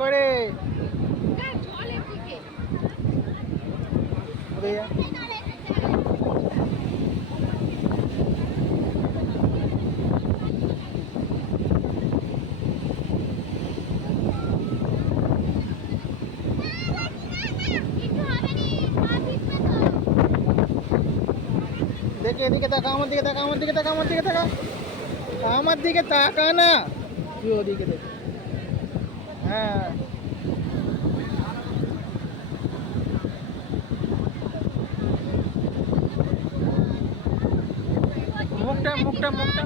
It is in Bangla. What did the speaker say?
করে দেখে এদিকে তাকা, আমার দিকে তাকা, আমার দিকে তাকা, আমার দিকে তাকা, আমার দিকে তাকা না, তুই ওদিকে দেখ। হ্যাঁ মুখটা মুখটা মুখটা